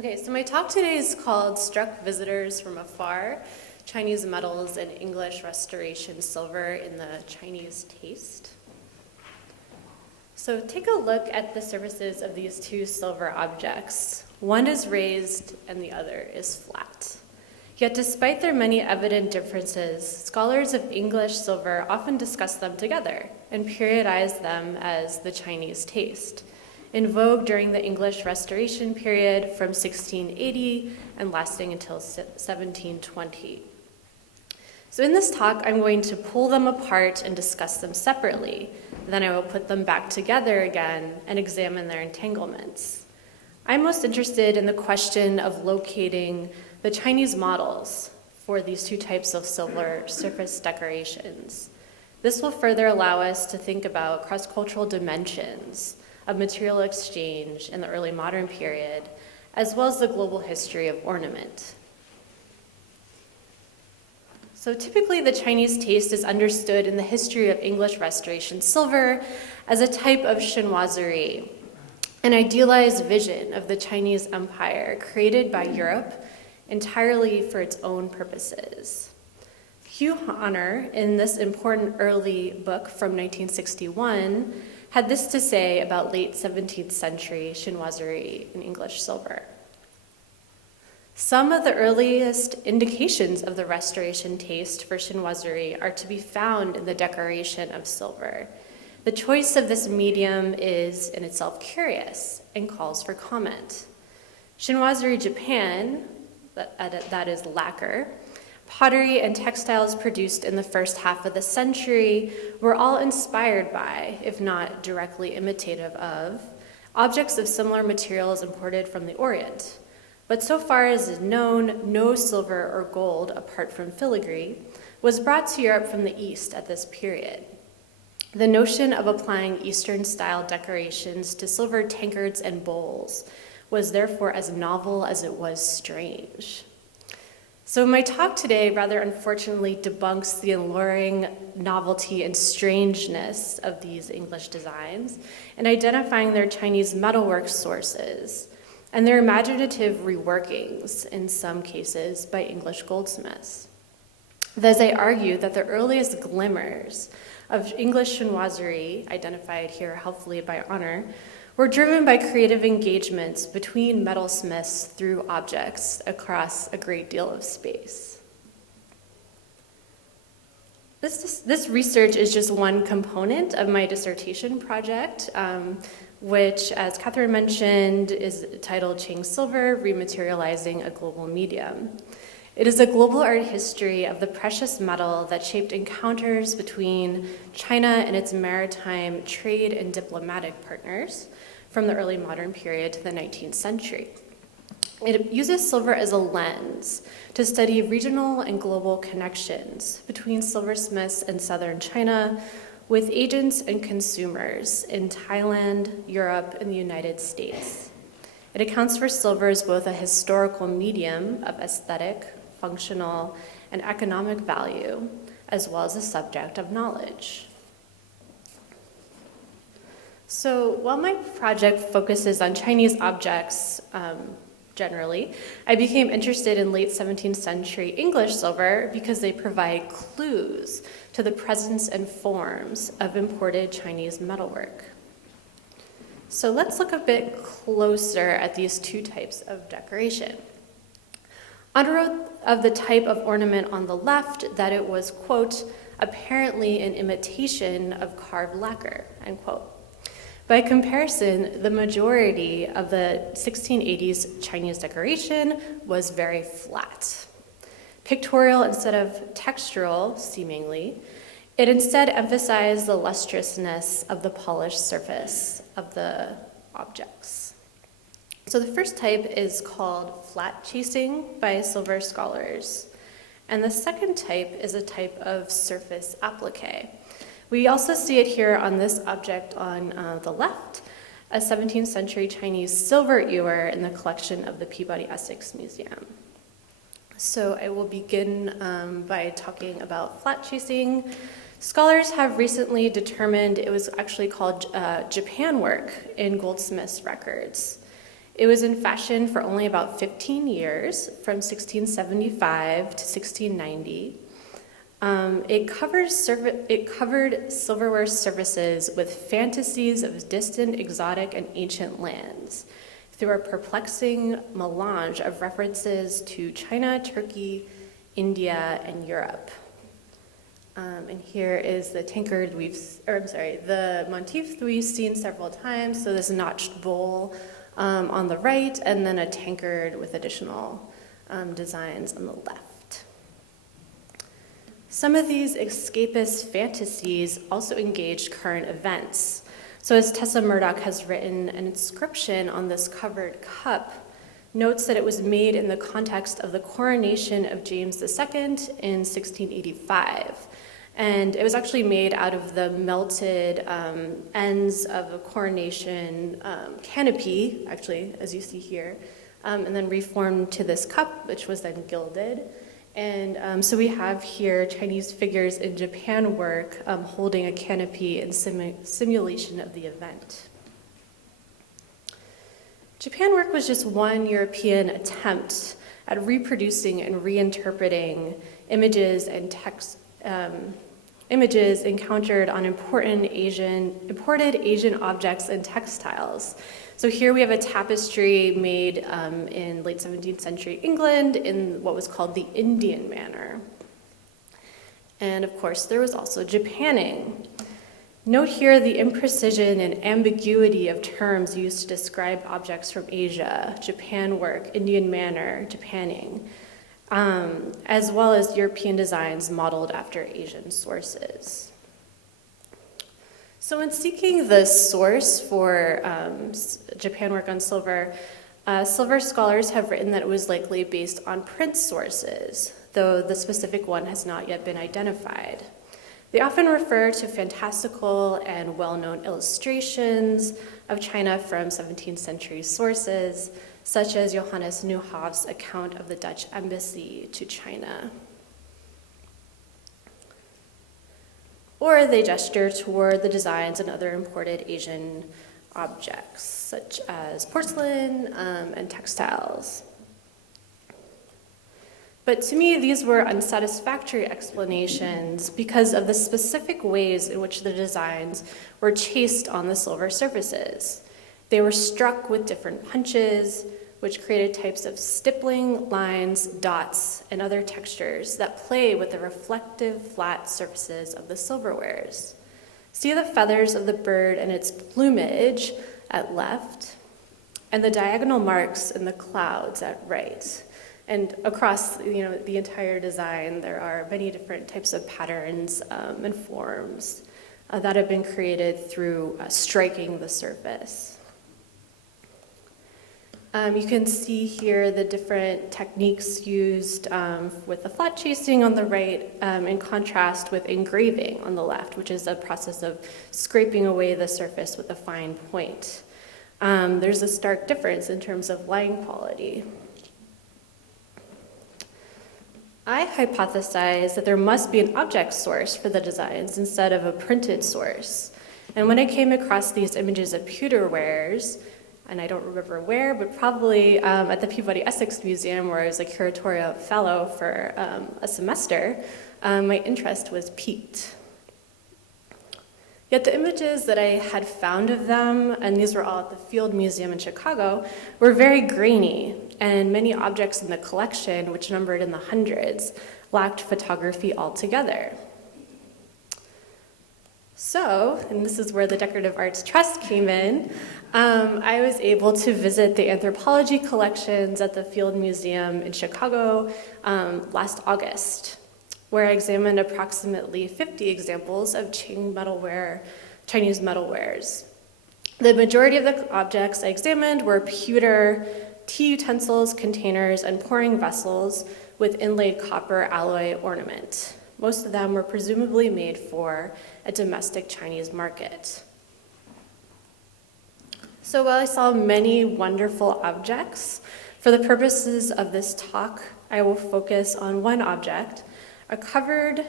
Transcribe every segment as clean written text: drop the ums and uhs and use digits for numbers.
Okay, so my talk today is called Struck Visitors from Afar, Chinese Metals and English Restoration Silver in the Chinese Taste. So take a look at the surfaces of these two silver objects. One is raised and the other is flat. Yet despite their many evident differences, scholars of English silver often discuss them together and periodize them as the Chinese taste, in vogue during the English Restoration period from 1680 and lasting until 1720. So in this talk, I'm going to pull them apart and discuss them separately. Then I will put them back together again and examine their entanglements. I'm most interested in the question of locating the Chinese models for these two types of silver surface decorations. This will further allow us to think about cross-cultural dimensions of material exchange in the early modern period, as well as the global history of ornament. So typically the Chinese taste is understood in the history of English Restoration silver as a type of chinoiserie, an idealized vision of the Chinese empire created by Europe entirely for its own purposes. Hugh Honor, in this important early book from 1961, had this to say about late 17th century chinoiserie in English silver. Some of the earliest indications of the Restoration taste for chinoiserie are to be found in the decoration of silver. The choice of this medium is in itself curious and calls for comment. Chinoiserie Japan, that is lacquer, pottery and textiles produced in the first half of the century were all inspired by, if not directly imitative of, objects of similar materials imported from the Orient. But so far as is known, no silver or gold, apart from filigree, was brought to Europe from the East at this period. The notion of applying Eastern-style decorations to silver tankards and bowls was therefore as novel as it was strange. So my talk today rather unfortunately debunks the alluring novelty and strangeness of these English designs and identifying their Chinese metalwork sources and their imaginative reworkings, in some cases, by English goldsmiths. Thus, I argue that the earliest glimmers of English chinoiserie, identified here helpfully by Honor, were driven by creative engagements between metalsmiths through objects across a great deal of space. This research is just one component of my dissertation project, which, as Catherine mentioned, is titled Ching Silver, Rematerializing a Global Medium. It is a global art history of the precious metal that shaped encounters between China and its maritime trade and diplomatic partners from the early modern period to the 19th century. It uses silver as a lens to study regional and global connections between silversmiths in southern China with agents and consumers in Thailand, Europe, and the United States. It accounts for silver as both a historical medium of aesthetic, functional, and economic value, as well as a subject of knowledge. So while my project focuses on Chinese objects generally, I became interested in late 17th century English silver because they provide clues to the presence and forms of imported Chinese metalwork. So let's look a bit closer at these two types of decoration. Honor wrote of the type of ornament on the left that it was, quote, apparently an imitation of carved lacquer, end quote. By comparison, the majority of the 1680s Chinese decoration was very flat. Pictorial instead of textural, seemingly, it instead emphasized the lustrousness of the polished surface of the objects. So the first type is called flat chasing by silver scholars, and the second type is a type of surface applique. We also see it here on this object on the left, a 17th century Chinese silver ewer in the collection of the Peabody Essex Museum. So I will begin by talking about flat chasing. Scholars have recently determined it was actually called Japan work in goldsmiths' records. It was in fashion for only about 15 years, from 1675 to 1690. It covered silverware services with fantasies of distant, exotic, and ancient lands through a perplexing melange of references to China, Turkey, India, and Europe. And here is the tankard the motif we've seen several times. So this notched bowl on the right, and then a tankard with additional designs on the left. Some of these escapist fantasies also engaged current events. So as Tessa Murdoch has written, an inscription on this covered cup notes that it was made in the context of the coronation of James II in 1685. And it was actually made out of the melted ends of a coronation canopy, actually, as you see here, and then reformed to this cup, which was then gilded. And so we have here Chinese figures in Japan work holding a canopy in simulation of the event. Japan work was just one European attempt at reproducing and reinterpreting images and text, images encountered on imported Asian objects and textiles. So here we have a tapestry made in late 17th century England in what was called the Indian manner. And of course, there was also Japanning. Note here the imprecision and ambiguity of terms used to describe objects from Asia: Japan work, Indian manner, Japanning, as well as European designs modeled after Asian sources. So in seeking the source for Japan work on silver, silver scholars have written that it was likely based on print sources, though the specific one has not yet been identified. They often refer to fantastical and well-known illustrations of China from 17th century sources, such as Johannes Nieuwhof's account of the Dutch embassy to China. Or they gesture toward the designs and other imported Asian objects, such as porcelain and textiles. But to me, these were unsatisfactory explanations because of the specific ways in which the designs were chased on the silver surfaces. They were struck with different punches, which created types of stippling, lines, dots, and other textures that play with the reflective, flat surfaces of the silverwares. See the feathers of the bird and its plumage at left, and the diagonal marks in the clouds at right. And across the entire design, there are many different types of patterns and forms that have been created through striking the surface. You can see here the different techniques used with the flat chasing on the right in contrast with engraving on the left, which is a process of scraping away the surface with a fine point. There's a stark difference in terms of line quality. I hypothesized that there must be an object source for the designs instead of a printed source. And when I came across these images of pewterwares, and I don't remember where, but probably at the Peabody Essex Museum, where I was a curatorial fellow for a semester, my interest was piqued. Yet the images that I had found of them, and these were all at the Field Museum in Chicago, were very grainy, and many objects in the collection, which numbered in the hundreds, lacked photography altogether. So, and this is where the Decorative Arts Trust came in, I was able to visit the anthropology collections at the Field Museum in Chicago last August, where I examined approximately 50 examples of Chinese metalwares. The majority of the objects I examined were pewter, tea utensils, containers, and pouring vessels with inlaid copper alloy ornament. Most of them were presumably made for a domestic Chinese market. So while I saw many wonderful objects, for the purposes of this talk, I will focus on one object, a covered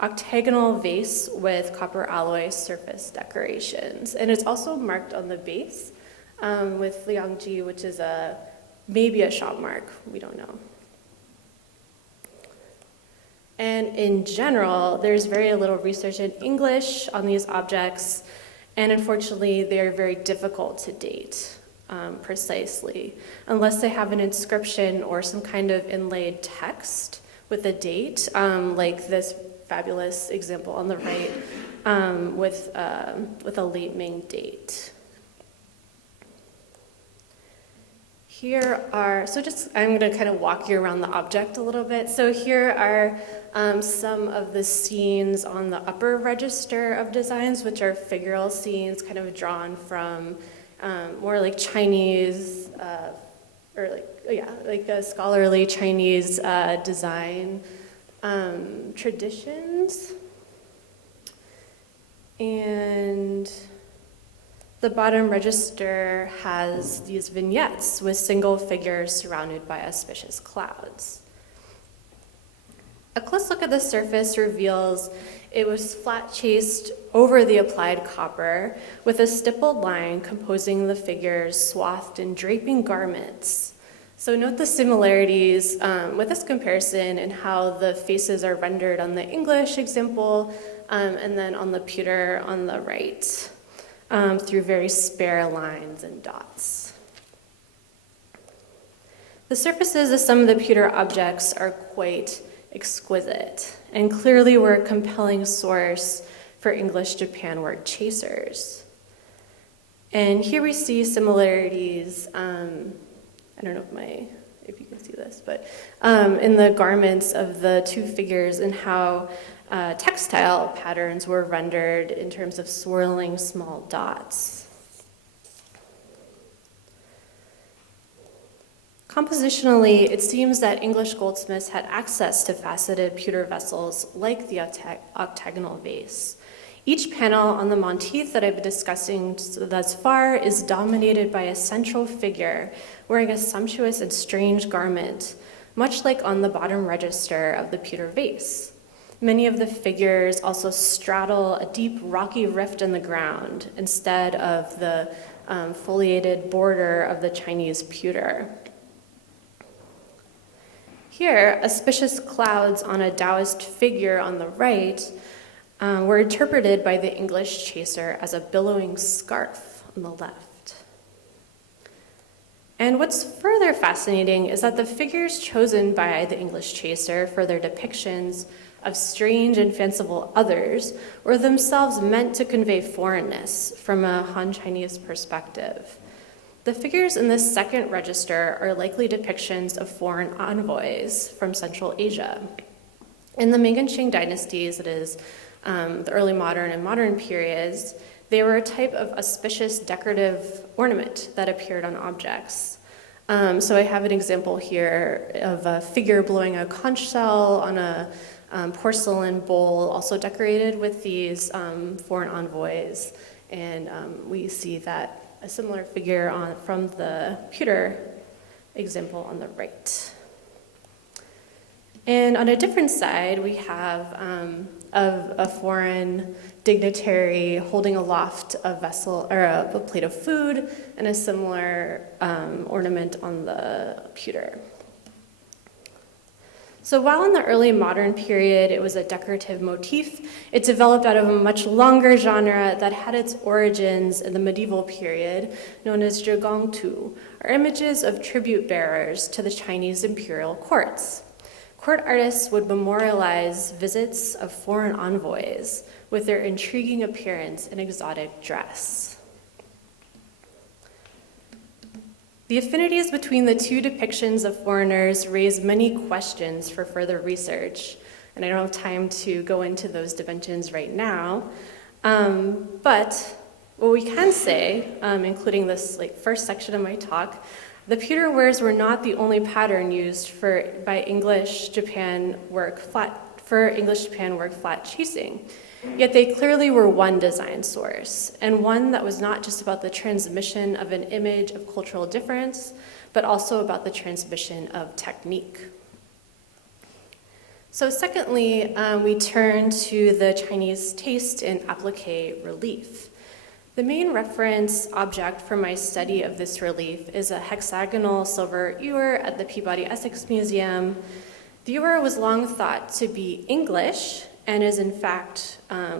octagonal vase with copper alloy surface decorations. And it's also marked on the base with Liangji, which is maybe a shop mark, we don't know. And in general, there's very little research in English on these objects, and unfortunately, they're very difficult to date precisely, unless they have an inscription or some kind of inlaid text with a date, like this fabulous example on the right with a late Ming date. Here are, I'm going to kind of walk you around the object a little bit. So here are some of the scenes on the upper register of designs, which are figural scenes kind of drawn from more like Chinese, like a scholarly Chinese design traditions. And the bottom register has these vignettes with single figures surrounded by auspicious clouds. A close look at the surface reveals it was flat chased over the applied copper with a stippled line composing the figures swathed in draping garments. So note the similarities with this comparison and how the faces are rendered on the English example and then on the pewter on the right. Through very spare lines and dots. The surfaces of some of the pewter objects are quite exquisite and clearly were a compelling source for English Japan work chasers. And here we see similarities, I don't know if you can see this, but in the garments of the two figures and how textile patterns were rendered in terms of swirling small dots. Compositionally, it seems that English goldsmiths had access to faceted pewter vessels like the octagonal vase. Each panel on the monteith that I've been discussing thus far is dominated by a central figure wearing a sumptuous and strange garment, much like on the bottom register of the pewter vase. Many of the figures also straddle a deep rocky rift in the ground instead of the foliated border of the Chinese pewter. Here, auspicious clouds on a Taoist figure on the right were interpreted by the English chaser as a billowing scarf on the left. And what's further fascinating is that the figures chosen by the English chaser for their depictions of strange and fanciful others were themselves meant to convey foreignness from a Han Chinese perspective. The figures in this second register are likely depictions of foreign envoys from Central Asia. In the Ming and Qing dynasties, that is, the early modern and modern periods, they were a type of auspicious decorative ornament that appeared on objects. So I have an example here of a figure blowing a conch shell on a porcelain bowl, also decorated with these foreign envoys. And we see that a similar figure from the pewter example on the right. And on a different side, we have a foreign dignitary holding aloft a vessel or a plate of food and a similar ornament on the pewter. So while in the early modern period it was a decorative motif, it developed out of a much longer genre that had its origins in the medieval period, known as zhigongtu, or images of tribute bearers to the Chinese imperial courts. Court artists would memorialize visits of foreign envoys with their intriguing appearance and exotic dress. The affinities between the two depictions of foreigners raise many questions for further research, and I don't have time to go into those dimensions right now. But what we can say, including this first section of my talk, the pewter wares were not the only pattern used by English Japan work flat chasing. Yet they clearly were one design source, and one that was not just about the transmission of an image of cultural difference, but also about the transmission of technique. So secondly, we turn to the Chinese taste in applique relief. The main reference object for my study of this relief is a hexagonal silver ewer at the Peabody Essex Museum. The ewer was long thought to be English and is in fact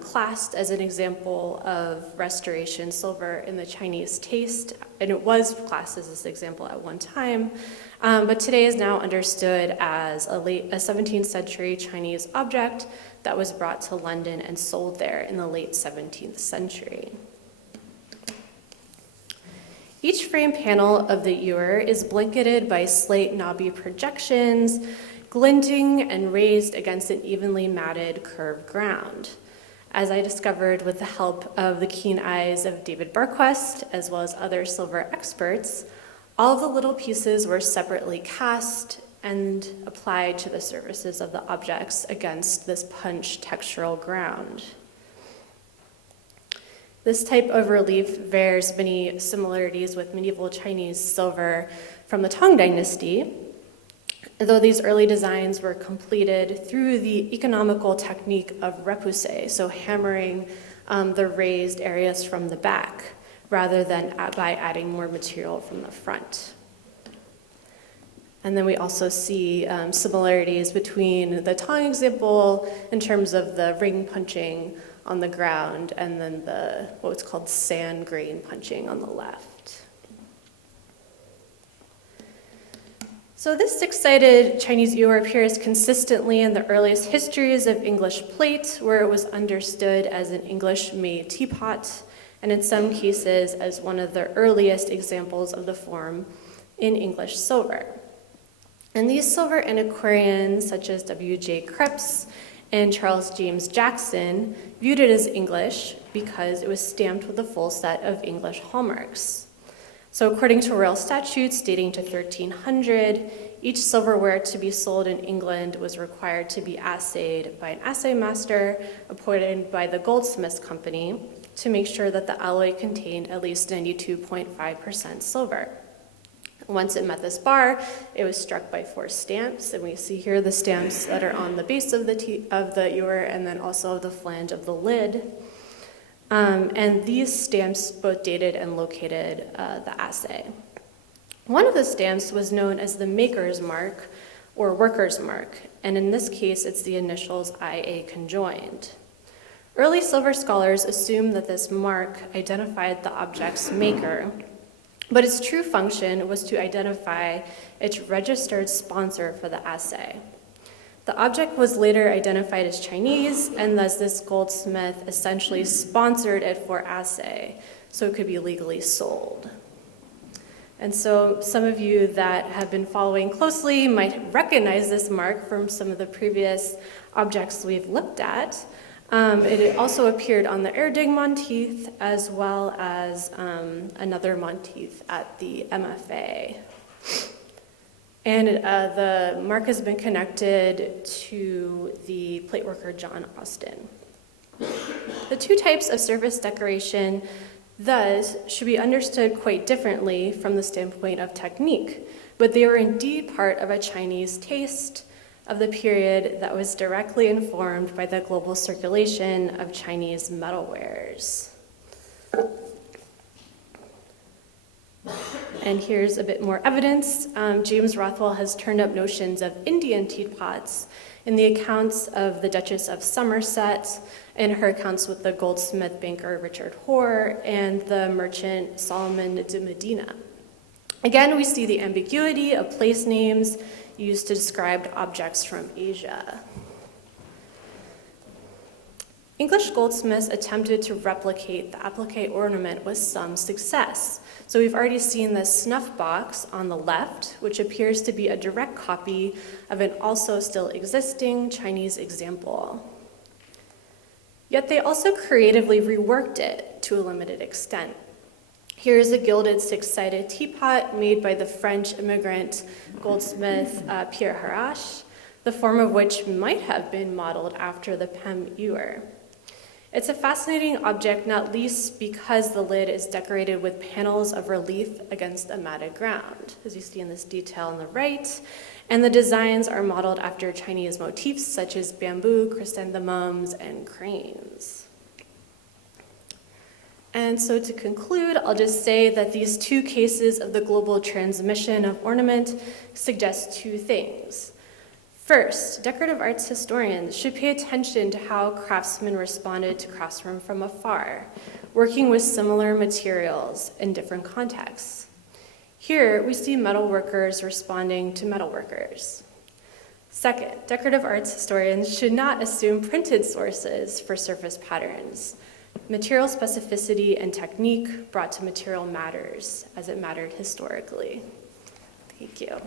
classed as an example of restoration silver in the Chinese taste, and it was classed as this example at one time, but today is now understood as a 17th century Chinese object that was brought to London and sold there in the late 17th century. Each frame panel of the ewer is blanketed by slate knobby projections, glinting and raised against an evenly matted curved ground. As I discovered with the help of the keen eyes of David Barquest, as well as other silver experts, all the little pieces were separately cast and applied to the surfaces of the objects against this punch textural ground. This type of relief bears many similarities with medieval Chinese silver from the Tang Dynasty, though these early designs were completed through the economical technique of repoussé, so hammering the raised areas from the back, rather than by adding more material from the front. And then we also see similarities between the Tang example in terms of the ring punching on the ground and then the what's called sand grain punching on the left. So this six-sided Chinese ewer appears consistently in the earliest histories of English plate, where it was understood as an English-made teapot, and in some cases as one of the earliest examples of the form in English silver. And these silver antiquarians, such as W.J. Cripps and Charles James Jackson, viewed it as English because it was stamped with a full set of English hallmarks. So according to royal statutes dating to 1300, each silverware to be sold in England was required to be assayed by an assay master appointed by the Goldsmiths Company to make sure that the alloy contained at least 92.5% silver. Once it met this bar, it was struck by 4 stamps, and we see here the stamps that are on the base of the ewer and then also the flange of the lid. And these stamps both dated and located the assay. One of the stamps was known as the maker's mark or worker's mark, and in this case, it's the initials IA conjoined. Early silver scholars assumed that this mark identified the object's maker, but its true function was to identify its registered sponsor for the assay. The object was later identified as Chinese, and thus this goldsmith essentially sponsored it for assay, so it could be legally sold. And so some of you that have been following closely might recognize this mark from some of the previous objects we've looked at. It also appeared on the Erdig Monteith as well as another Monteith at the MFA. And the mark has been connected to the plate worker John Austin. The two types of surface decoration thus should be understood quite differently from the standpoint of technique, but they were indeed part of a Chinese taste of the period that was directly informed by the global circulation of Chinese metalwares. And here's a bit more evidence. James Rothwell has turned up notions of Indian teapots in the accounts of the Duchess of Somerset, in her accounts with the goldsmith banker Richard Hoare and the merchant Solomon de Medina. Again, we see the ambiguity of place names used to describe objects from Asia. English goldsmiths attempted to replicate the applique ornament with some success. So we've already seen the snuff box on the left, which appears to be a direct copy of an also still existing Chinese example. Yet they also creatively reworked it to a limited extent. Here is a gilded six-sided teapot made by the French immigrant goldsmith Pierre Harache, the form of which might have been modeled after the Pem ewer. It's a fascinating object, not least because the lid is decorated with panels of relief against a matted ground, as you see in this detail on the right, and the designs are modeled after Chinese motifs such as bamboo, chrysanthemums, and cranes. And so to conclude, I'll just say that these two cases of the global transmission of ornament suggest two things. First, decorative arts historians should pay attention to how craftsmen responded to craftsmen from afar, working with similar materials in different contexts. Here, we see metal workers responding to metal workers. Second, decorative arts historians should not assume printed sources for surface patterns. Material specificity and technique brought to material matters as it mattered historically. Thank you.